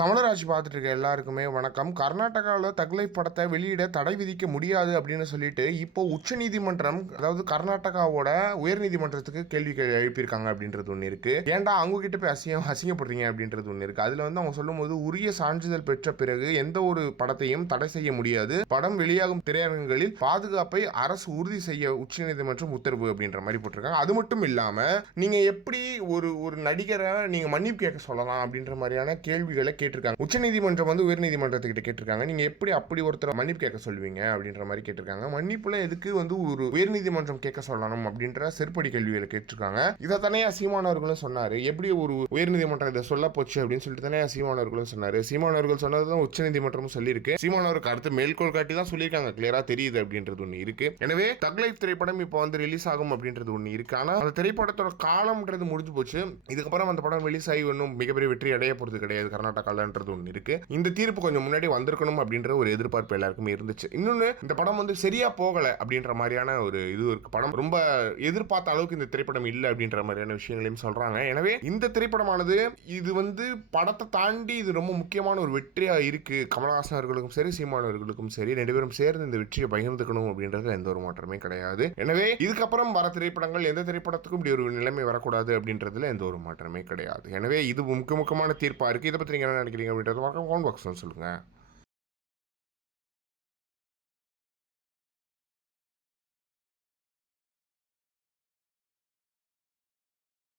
தமிழராஜ் பார்த்துட்டு இருக்க எல்லாருக்குமே வணக்கம். கர்நாடகாவில் தகுலை படத்தை வெளியிட தடை விதிக்க முடியாது அப்படின்னு சொல்லிட்டு இப்போ உச்சநீதிமன்றம் அதாவது கர்நாடகாவோட உயர்நீதிமன்றத்துக்கு கேள்வி கே- எழுப்பியிருக்காங்க அப்படின்றது ஒன்று இருக்கு. ஏன்டா அவங்க கிட்ட போய் அசியம் அசிங்கப்படுறீங்க அப்படின்றது ஒன்று இருக்கு. அதுல வந்து அவங்க சொல்லும்போது உரிய சான்றிதழ் பெற்ற பிறகு எந்த ஒரு படத்தையும் தடை செய்ய முடியாது. படம் வெளியாகும் திரையரங்குகளில் பாதுகாப்பை அரசு உறுதி செய்ய உச்சநீதிமன்றம் உத்தரவு அப்படின்ற மாதிரி போட்டிருக்காங்க. அது மட்டும் இல்லாம நீங்க எப்படி ஒரு ஒரு நடிகரை நீங்க மன்னிப்பு கேட்க சொல்லலாம் அப்படின்ற மாதிரியான கேள்விகளை கேட்டிருக்காங்க. உச்சநீதிமன்றம் வந்து உயர்நீதிமன்றத்துக்கிட்ட கேட்டிருக்காங்க. நீங்கள் எப்படி அப்படி ஒருத்தரை மன்னிப்பு கேட்க சொல்வீங்க? அப்படின்ற மாதிரி கேட்டிருக்காங்க. மன்னிப்புல எதுக்கு வந்து ஒரு உயர்நீதிமன்றம் கேட்க சொல்லணும் அப்படின்ற செருப்படி கேள்விகளை கேட்டிருக்காங்க. இதை தனியா சீமானவர்களும் சொன்னார். எப்படி ஒரு உயர்நீதிமன்றம் இதை சொல்ல போச்சு அப்படின்னு சொல்லிட்டு தானே சீமானவர்களும் சொன்னார். சீமானவர்கள் சொன்னதுதான் உச்சநீதிமன்றமும் சொல்லியிருக்கு. சீமானவருக்கு அடுத்து மேல்கோள் காட்டி தான் சொல்லியிருக்காங்க. கிளியரா தெரியுது அப்படின்றது ஒன்று இருக்கு. எனவே தக்லை திரைப்படம் இப்போ வந்து ரிலீஸ் ஆகும் அப்படின்றது ஒன்று இருக்கு. ஆனால் அந்த திரைப்படத்தோட காலம்ன்றது முடிஞ்சு போச்சு. இதுக்கப்புறம் அந்த படம் ரிலீஸ் ஆகி ஒன்றும் மிகப்பெரிய வெற்றி அடைய போகிறது கிடையாது. கர்நாடகா கர்நாடகாலன்றது ஒன்று இருக்கு. இந்த தீர்ப்பு கொஞ்சம் முன்னாடி வந்திருக்கணும் அப்படின்ற ஒரு எதிர்பார்ப்பு எல்லாருக்குமே இருந்துச்சு. இன்னொன்று இந்த படம் வந்து சரியா போகல அப்படின்ற மாதிரியான ஒரு இது இருக்கு. படம் ரொம்ப எதிர்பார்த்த அளவுக்கு இந்த திரைப்படம் இல்லை அப்படின்ற மாதிரியான விஷயங்களையும் சொல்றாங்க. எனவே இந்த திரைப்படமானது இது வந்து படத்தை தாண்டி இது ரொம்ப முக்கியமான ஒரு வெற்றியா இருக்கு. கமலஹாசன் அவர்களுக்கும் சரி சீமான் அவர்களுக்கும் சரி ரெண்டு பேரும் சேர்ந்து இந்த வெற்றியை பகிர்ந்துக்கணும் அப்படின்றது எந்த ஒரு மாற்றமே கிடையாது. எனவே இதுக்கப்புறம் வர திரைப்படங்கள் எந்த திரைப்படத்துக்கும் இப்படி ஒரு நிலைமை வரக்கூடாது அப்படின்றதுல எந்த ஒரு மாற்றமே கிடையாது. எனவே இது முக்கிய முக்கியமான தீர்ப்பா இருக்கு. இதை பத்தி நீங்க என்ன நினைக்கிறீங்க அப்படின்றது மறக்காம கமெண்ட் பாக்ஸ்ல சொல்லுங்கள்